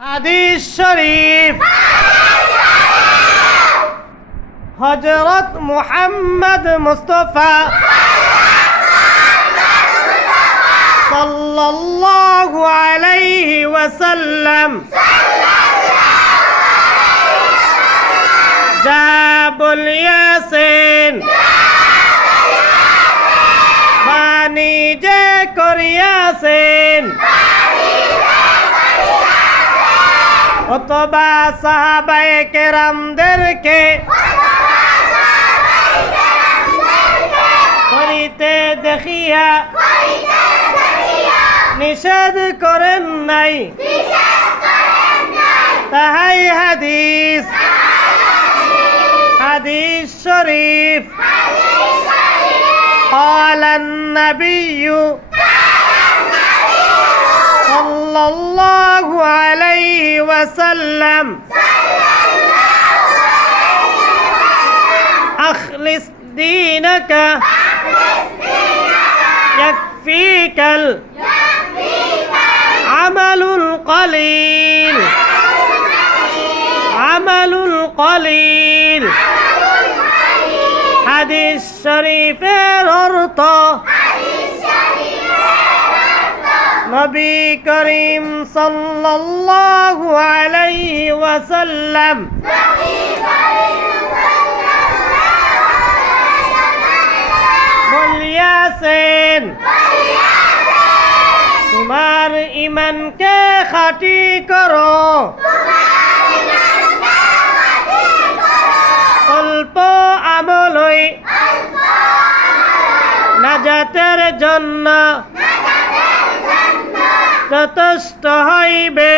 হাদিস শরীফ হযরত মুহাম্মদ মুস্তাফা সাল্লাল্লাহু আলাইহি ওয়াসাল্লাম যা বলিয়াছেন বাণী যে করিয়াছেন অথবা সাহাবায়ে কেরামদেরকে করিতে দেখিয়া নিষেধ করেন নাই, তাহাই হাদিস হাদিস শরীফ। قال النبي صلى الله عليه وسلم أخلص دينك يكفيك العمل القليل عمل القليل। হাদিস শরীফের অর্থ নবী করিম সাল্লাল্লাহু আলাইহি ওয়াসাল্লাম বলিয়াছেন, তোমার ঈমানকে খাঁটি করো, অল্প আমলই নাজাতের জন্য যথেষ্ট হইবে।